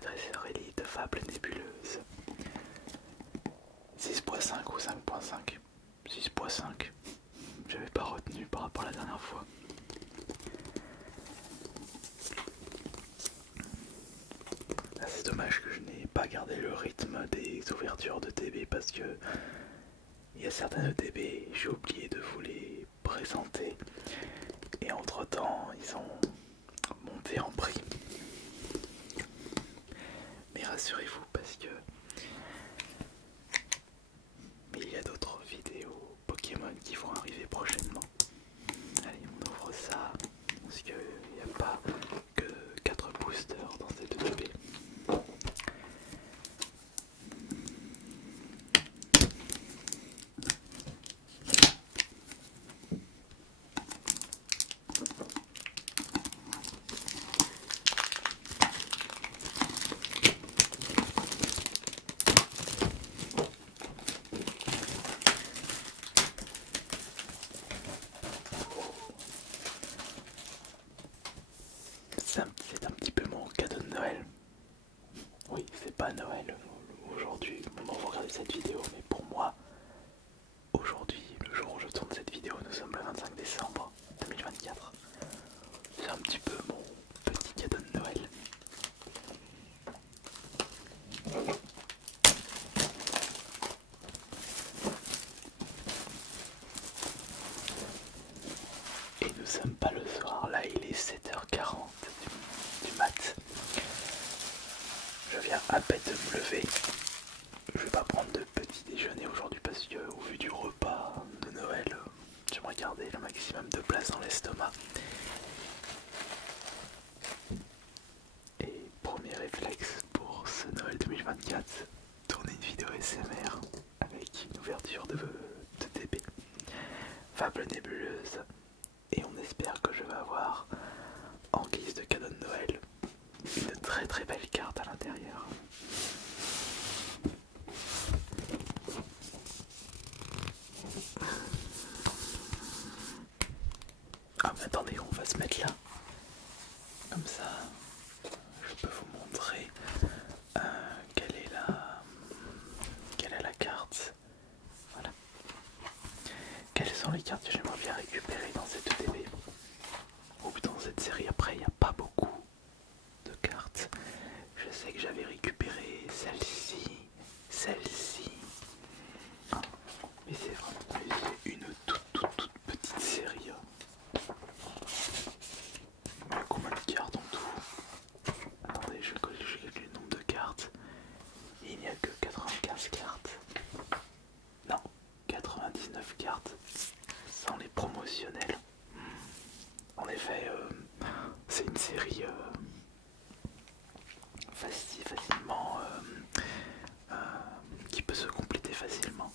dresseur élite Fable Nébuleuse. 6.5 ou 5.5? 6.5. J'avais pas retenu par rapport à la dernière fois. Ah, c'est dommage que je n'ai pas gardé le rythme des ouvertures de TB parce que il y a certains ETB, j'ai oublié de vous les présenter et entre temps ils ont monté en prix. Mais rassurez-vous parce que il y a d'autres vidéos Pokémon qui vont arriver prochainement. Allez, on ouvre ça parce qu'il n'y a pas que 4 boosters dans cette ETB. C'est un petit peu mon cadeau de Noël. Oui, c'est pas Noël aujourd'hui, au moment où vous regardez cette vidéo, mais pour moi, aujourd'hui, le jour où je tourne cette vidéo, nous sommes le 25 décembre 2024. C'est un petit peu mon petit cadeau de Noël. Et nous sommes pas le soir, là il est 7h40 du mat. Je viens à peine de me lever. Je vais pas prendre de petit déjeuner aujourd'hui parce que au vu du repas de Noël, j'aimerais garder le maximum de place dans l'estomac. Et premier réflexe pour ce Noël 2024, tourner une vidéo SMR avec une ouverture de TP. Fable Nébuleuse. Et on espère que je vais avoir en guise de cadeau de Noël une très très belle carte à l'intérieur. Ah mais attendez, on va se mettre là. Comme ça, je peux vous montrer quelle est la carte. Voilà. Quelles sont les cartes que j'aimerais bien récupérer dans cette ETB ou dans cette série. Après, il n'y a pas beaucoup de cartes. Je sais que j'avais récupéré celle-ci. Ah, mais c'est vraiment une toute petite série. Il y a combien de cartes en tout? Attendez, je calcule le nombre de cartes. Il n'y a que 95 cartes. Non, 99 cartes sans les promotionnels. En effet, c'est une série facilement qui peut se compléter facilement.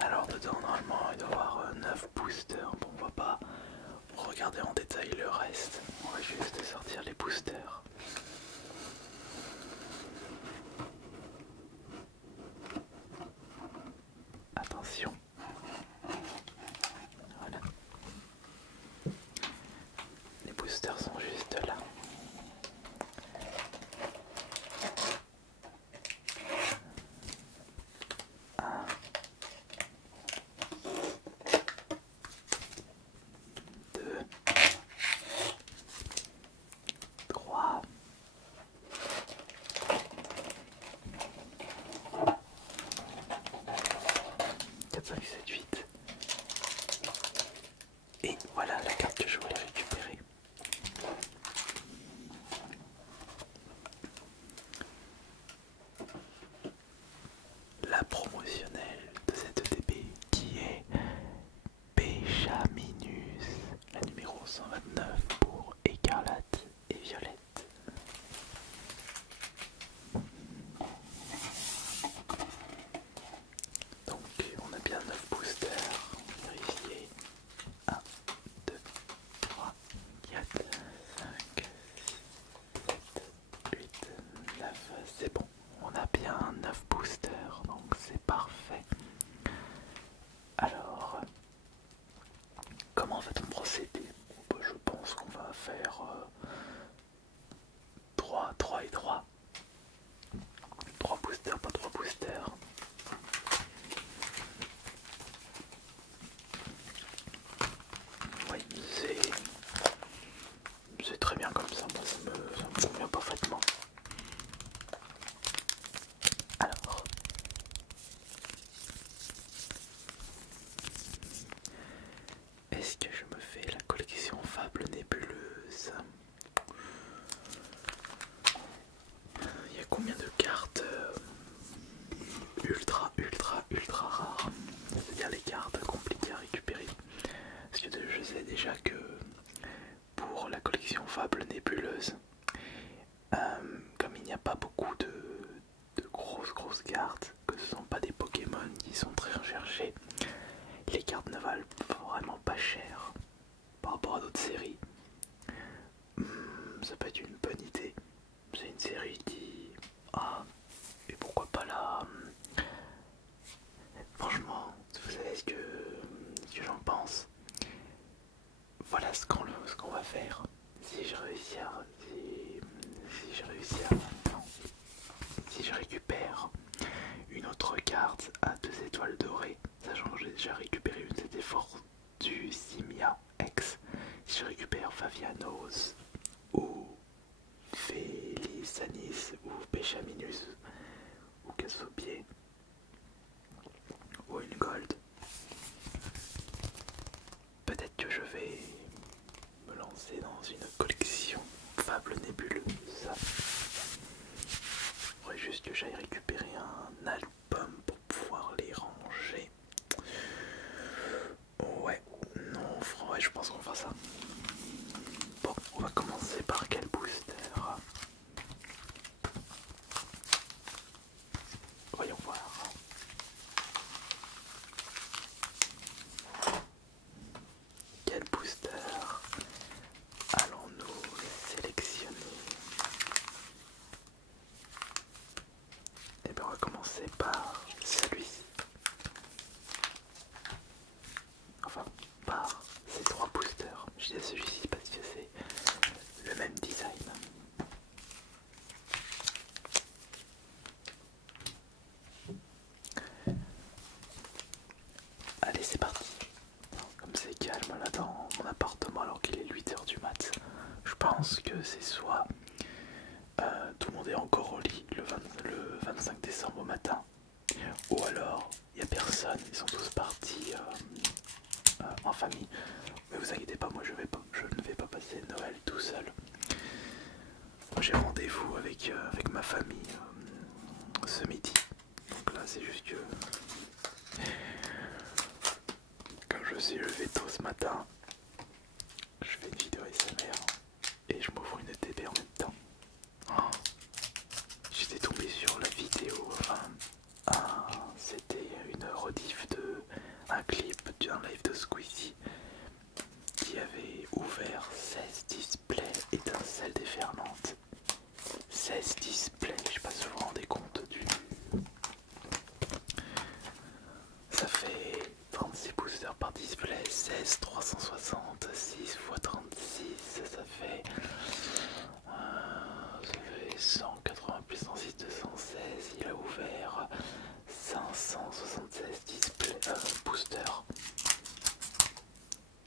Alors dedans normalement il doit y avoir 9 boosters. Bon, on va pas regarder en détail le reste, on va juste sortir les boosters. Attention. Voilà. Les boosters sont juste là. Un. 2. 3. 4, 5, 7, 8. Et voilà la carte que je voulais récupérer. La promotionnelle de cette ETB qui est Péchaminus, la numéro 129 pour Écarlate et Violette. Donc on a bien 9 boosters. est-ce que je me fais la collection Fable Nébuleuse? Il y a combien de cartes ultra rares? C'est-à-dire les cartes compliquées à récupérer. Parce que je sais déjà que pour la collection Fable Nébuleuse, comme il n'y a pas beaucoup de grosses cartes, que ce ne sont pas des Pokémon qui sont très recherchés, les cartes ne valent vraiment pas cher par rapport à d'autres séries. Ça peut être une bonne idée. C'est une série qui... Ah, et pourquoi pas là. Franchement, vous savez ce que j'en pense. Voilà ce qu'on va faire. Si je réussis à... Non. Si je récupère une autre carte à 2 étoiles dorées, sachant que j'ai déjà récupéré une, c'était fort du Simia X. Si je récupère Favianos ou Felisanis ou Péchaminus ou Cassopier ou une gold, peut-être que je vais me lancer dans une collection Fable Nébuleuse. Il faudrait juste que j'aille récupérer un album pour pouvoir les ranger. Ouais, non, ouais, je pense qu'on va faire ça. Bon, on va commencer par quel booster? Voyons voir. Quel booster allons-nous sélectionner? Et bien on va commencer par celui-ci. Enfin, par ces 3 boosters. Je dis celui-ci parce que c'est le même design. Allez, c'est parti. Comme c'est calme là dans mon appartement alors qu'il est 8 h du mat. Je pense que c'est soit tout le monde est encore au lit le 25 décembre au matin, ou alors il n'y a personne, ils sont tous partis en famille. Mais vous inquiétez pas, moi je ne vais pas passer Noël tout seul. J'ai rendez-vous avec ma famille ce midi. Donc là c'est juste que comme je suis levé tôt ce matin, je fais une vidéo ASMR et je m'ouvre une TB en même temps. Oh, j'étais tombé sur la vidéo, enfin c'était une rediff de un clip d'un live de Squeezie qui avait ouvert 16 displays étincelles déferlantes. 16 displays, je sais pas si vous vous rendez compte du... Ça fait 36 boosters par display, 16, 360, 6 x 36, ça fait 180 plus 106, 216, il a ouvert 576 displays, boosters.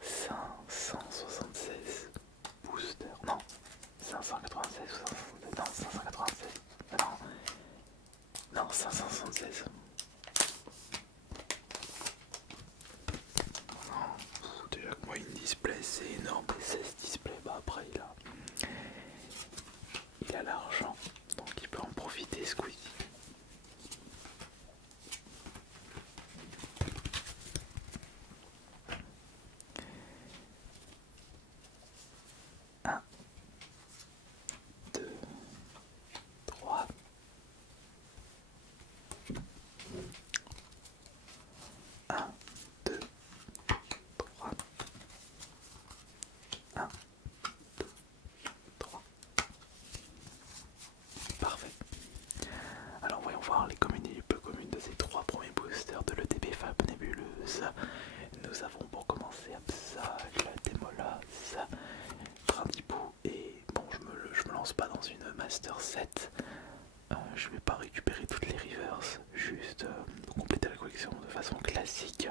576 boosters, non, 596 ou 576, non, 596, non, 576. Déjà que moi une display c'est énorme, et 16 displays, bah après il a l'argent, donc il peut en profiter Squeezie. Un, 2, 3, 1, 2, 3, 1, 2, 3. Parfait. Alors voyons voir les communes et les peu communes de ces 3 premiers boosters de l'ETB Fab Nébuleuse. Nous avons pour commencer Absol, Démolas, Trindibou et bon je me lance pas dans une Master 7. Je vais pas récupérer toutes les rivers, juste pour compléter la collection de façon classique.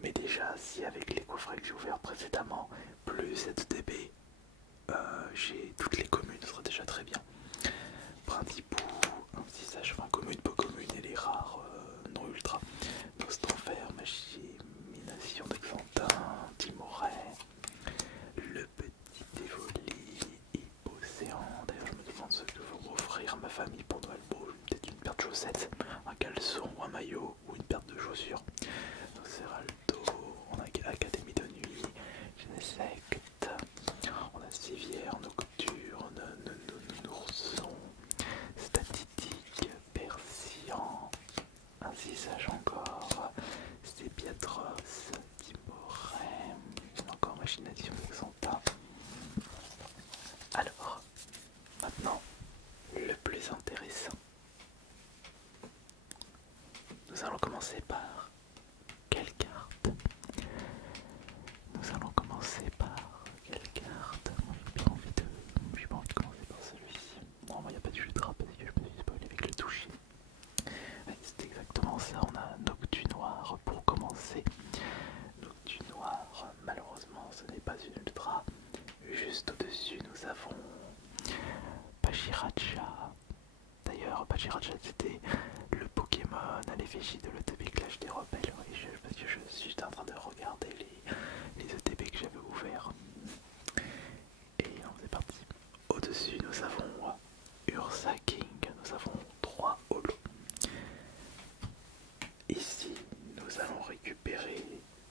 Mais déjà si avec les coffrets que j'ai ouverts précédemment, plus cette DB, j'ai toutes les communes, ce sera déjà très bien. Brindibou, ainsi sage, enfin commune, peu commune et les rares non ultra. Nostenfer, Machination d'Exantin, Timora, Pachiracha c'était le Pokémon à l'effigie de l'ETB Clash des Rebelles. Oui, parce que je suis en train de regarder les ETB que j'avais ouverts. Et c'est parti. Au-dessus, nous avons Ursa King. Nous avons 3 holos. Ici, nous allons récupérer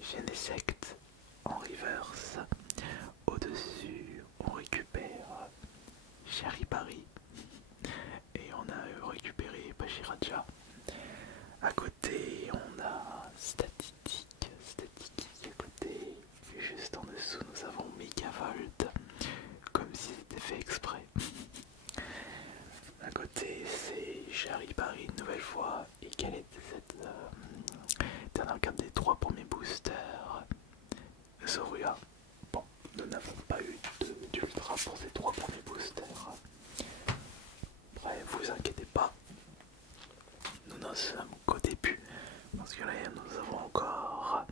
Genesect en reverse. Au-dessus, on récupère Charibari. Et on a récupéré Pachiracha. À côté, on a Static ici à côté. Juste en dessous, nous avons Megavolt. Comme si c'était fait exprès. À côté, c'est Charibari une nouvelle fois. Et quelle était cette dernière carte des 3 premiers boosters? Zorua. Bon, nous n'avons pas eu d'ultra pour ces 3 premiers boosters. Bref, vous inquiétez pas. Nous n'en sommes qu'au début. Parce que là, nous avons encore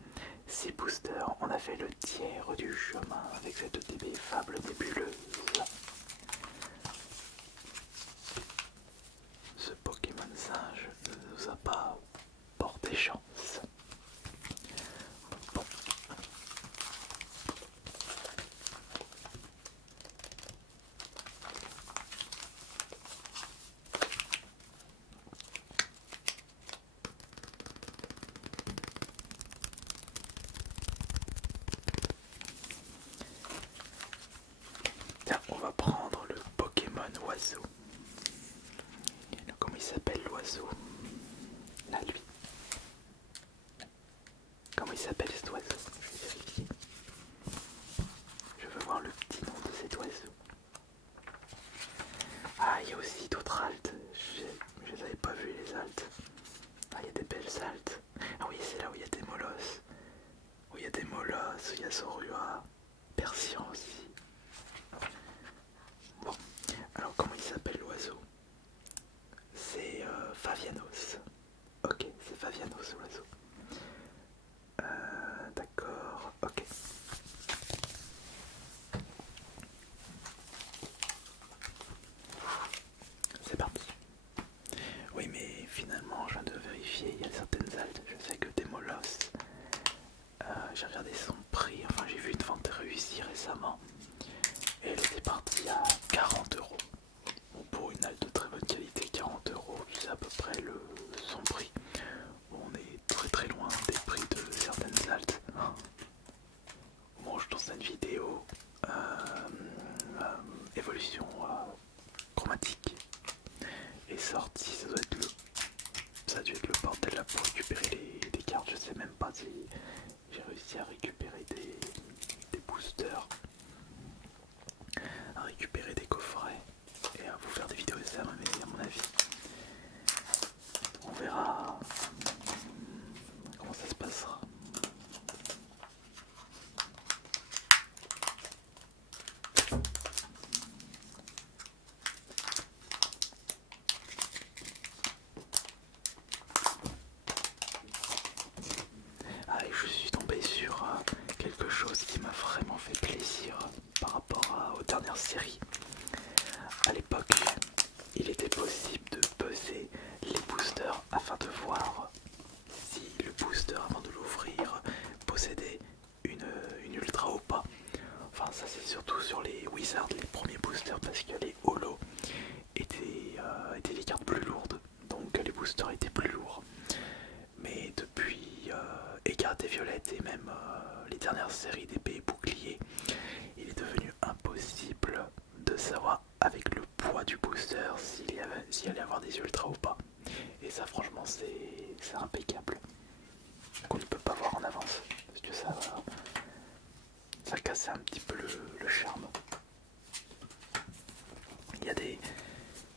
6 boosters. On a fait le tiers du chemin avec cette ETB Fable nébuleuse. Ce Pokémon singe ne nous a pas porté chance. Bon. Tiens, on va prendre le Pokémon oiseau. Comment il s'appelle l'oiseau? Là, lui. Comment il s'appelle cet oiseau? Je vais vérifier. Je veux voir le petit nom de cet oiseau. Ah, il y a aussi d'autres altes. Je les avais pas vus les altes. Ah, il y a des belles altes. Ah oui, c'est là où il y a des molosses. Où il y a des molosses, il y a Zorua. Persian aussi. Bon, alors comment il s'appelle l'oiseau? C'est Favianos. Ok, c'est Favianos l'oiseau. D'accord, ok. C'est parti. Oui, mais finalement, je viens de vérifier, il y a certaines altes. Je sais que des molosses. J'ai regardé son prix, enfin j'ai vu une vente réussie récemment. Et elle était partie à 40 €. Bon, pour une halte de très bonne qualité, 40 €, c'est à peu près son prix. Bon, on est très loin des prix de certaines haltes. Bon, je lance une vidéo évolution chromatique est sortie, ça a dû être le bordel là pour récupérer des cartes. Je sais même pas si j'ai réussi à récupérer des boosters, à récupérer des coffrets et à vous faire des vidéos SM, mais à mon avis on verra comment ça se passera. Ah, et je suis tombé sur quelque chose qui m'a vraiment fait plaisir par rapport aux dernières séries. À l'époque, il était possible de peser les boosters afin de voir si le booster, avant de l'ouvrir, possédait une ultra ou pas. Enfin, ça c'est surtout sur les Wizards, les premiers boosters, parce que les holos étaient des cartes plus lourdes, donc les boosters étaient plus lourds. Mais depuis Écarlate et Violette et même les dernières séries d'épée et bouclier, il est devenu impossible de savoir avec le poids du booster s'il allait y avoir des ultras ou pas. Et ça franchement c'est impeccable. Qu'on ne peut pas voir en avance. Parce que ça cassait un petit peu le charme. Il y a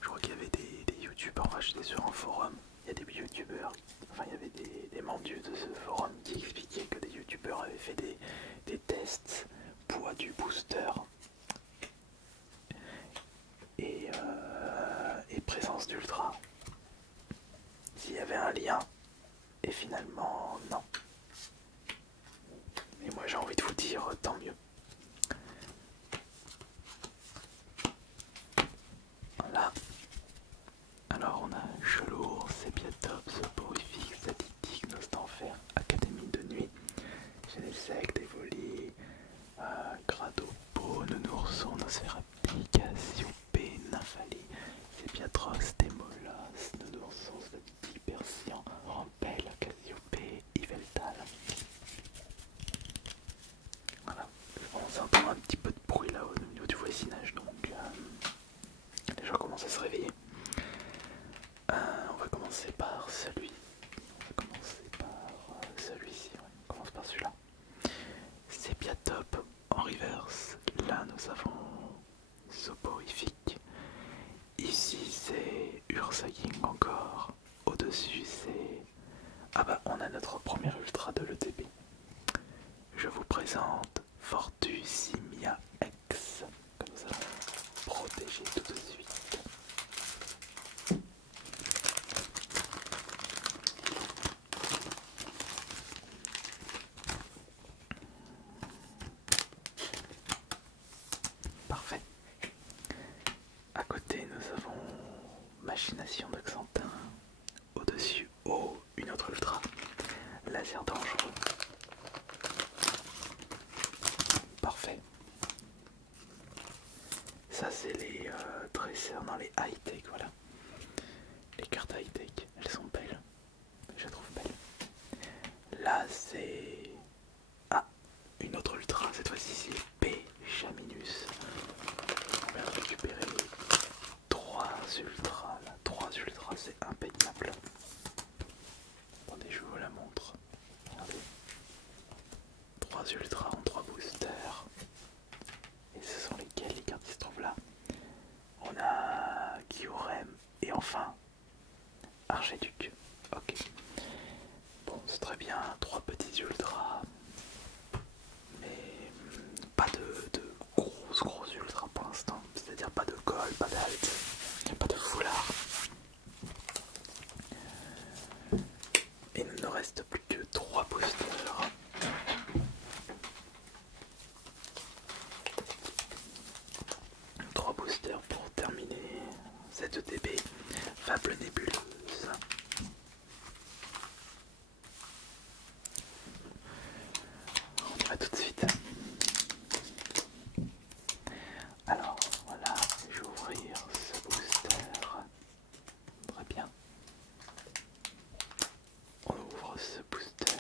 je crois qu'il y avait des youtubeurs, enfin j'étais sur un forum, il y a des youtubeurs, enfin il y avait des membres de ce forum qui expliquaient que des youtubeurs avaient fait des tests poids du booster et présence d'ultra. S'il y avait un lien, et finalement non. Et moi j'ai envie de vous dire tant mieux. Voilà. Alors on a sec, Dévoli, Gradopo, Nounourson, Nosferatu, Cassiope, Nymphalie, Sépiatrox, Démolas, Nounourson, Slati, Persian, Rampel, Cassiope, Yveltal. Voilà, on s'entend un petit peu de bruit là au niveau du voisinage, donc les gens commencent à se réveiller. On va commencer par celui. On va commencer par celui-ci. Ouais. On commence par celui-là. Sépiatop en reverse. Là nous avons Soporifique. Ici c'est Ursaking encore. Au-dessus c'est... Ah bah on a notre premier ultra de l'ETP. Je vous présente Fortusimia X. Comme ça, protégé tout de suite. Parfait. À côté, nous avons Machination de Xantin. Au-dessus, oh, une autre ultra. Laser dangereux. Parfait. Ça, c'est les dresseurs dans les high-tech, voilà. Les cartes high-tech, elles sont belles. Je les trouve belles. Là, c'est... Ah, une autre ultra, cette fois-ci, c'est P. Jaminus. On va récupérer 3 ultras, là. 3 ultras, c'est impayable. Attendez, je vous la montre. Regardez. 3 ultras en 3 boosters. Et ce sont lesquels les cartes qui se trouvent là? On a Kyurem et enfin Archiduc. Ok. Bon, c'est très bien. 3 petits ultras. Mais pas de grosses ultras pour l'instant. C'est-à-dire pas de col, pas d'alt, pas de foulard. Et il ne reste plus que 3 boosters. Trois boosters pour terminer cette ETB. Fable nébuleuse. On y va tout de suite. Alors voilà, je vais ouvrir ce booster. Très bien. On ouvre ce booster.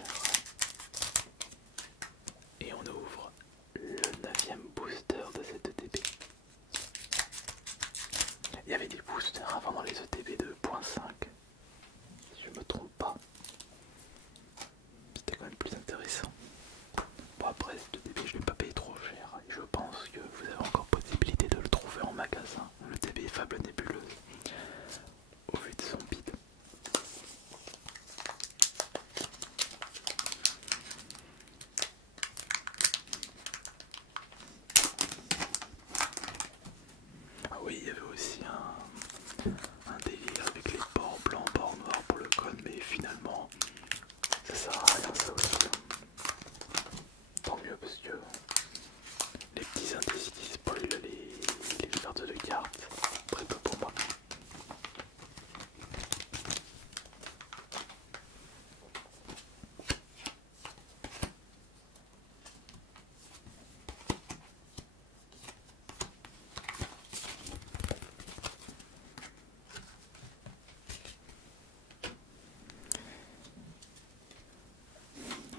Et on ouvre le 9e booster de cette ETB. Il y avait des boosters avant dans les ETB 2.5. Si je me trompe pas. C'était quand même plus intéressant. Bon après cet ETB je ne l'ai pas payé trop cher. Et je pense que vous avez encore possibilité de le trouver en magasin. Le ETB Fable Nébuleuse. Au vu de son bid. Ah oui, il y avait aussi un délire avec les bords blancs, bords noirs pour le code, mais finalement ça sert à rien ça aussi. Tant mieux parce que les petits indices qui spoilent les ouvertures de cartes, très peu pour moi.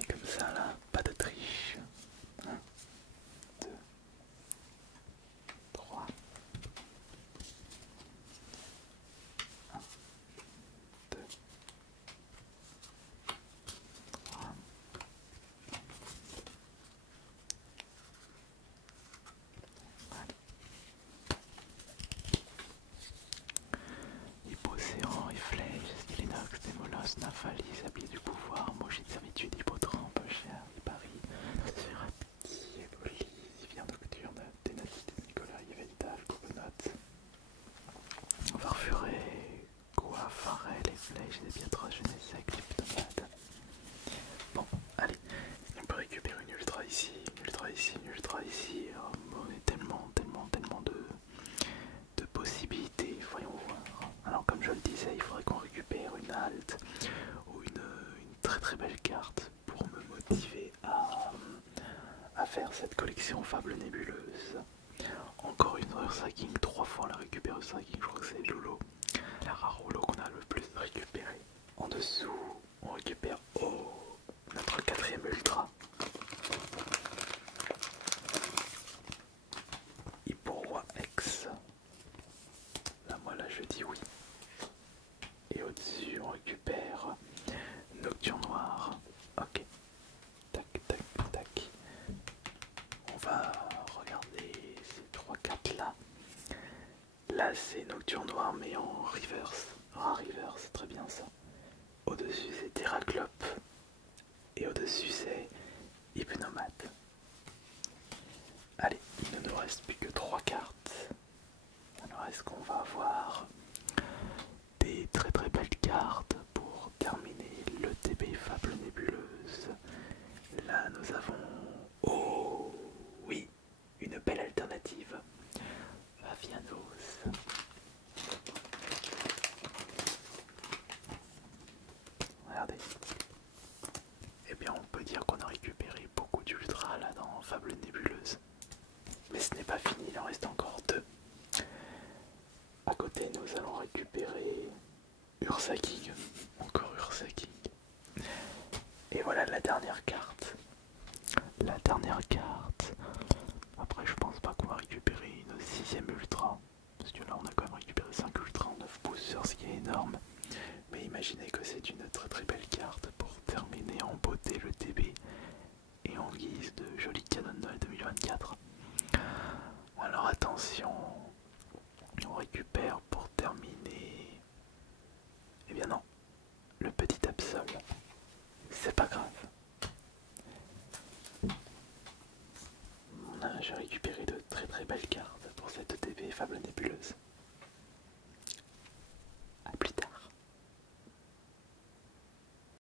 Et comme ça là, pas de triche. 1, 2, 3. 1, 2, 3. Voilà. Hypocéan, Flèche, Skylinox, Démolos, Nymphalie, Sablier du pouvoir, Mochi de servitude, Hippotrampe, Cher, Paris, Sérapti, Éboli, Sivien nocturne, Ténacité, Nicolas, Yveltal, Coconote, Farfuret, Goa, Farel, les Flèches, les Biatros, Jeunesse, Glyptomade. Bon, allez, on peut récupérer une ultra ici, une ultra ici, une ultra ici. Oh, on est tellement de possibilités, voyons voir. Alors comme je le disais, il faudrait qu'on récupère une halte ou une très belle carte pour me motiver à à faire cette collection Fable Nébuleuse. Encore une Ursa King, 3 fois on la récupère Ursa King, je crois que c'est Lolo, la rare holo qu'on a le plus récupéré. En dessous, on récupère notre 4ème ultra. Hipporoi X. Là je dis oui. Et au-dessus on récupère Nocturne Noir. Ok. Tac tac tac. On va regarder ces 3-4 là. Là c'est Nocturne Noir mais en reverse. Reverse, très bien ça. Au-dessus c'est Terraclope. Et au-dessus c'est Hypnomate. Allez, il ne nous reste plus que 3 cartes. Alors est-ce qu'on va avoir des très très belles cartes pour terminer le TB Fable Nébuleuse? Là nous avons... Oh oui, une belle alternative. Vavianos. Regardez. Eh bien on peut dire qu'on a récupéré beaucoup d'ultra là dans Fable Nébuleuse. Mais ce n'est pas fini, il en reste encore 2. À côté nous allons récupérer Ursa King. Encore Ursa King. Et voilà la dernière carte. La dernière carte. Après je pense pas qu'on va récupérer une 6ème ultra. Parce que là on a quand même récupéré 5 ultra en 9 boosters, ce qui est énorme. Mais imaginez que c'est une très très belle carte pour terminer en beauté le TB. Et en guise de joli cadeau de Noël 2024. Alors attention, on récupère pour terminer... Eh bien non, le petit Absol. C'est pas grave. J'ai récupéré de très très belles cartes pour cette TB Fable Nébuleuse.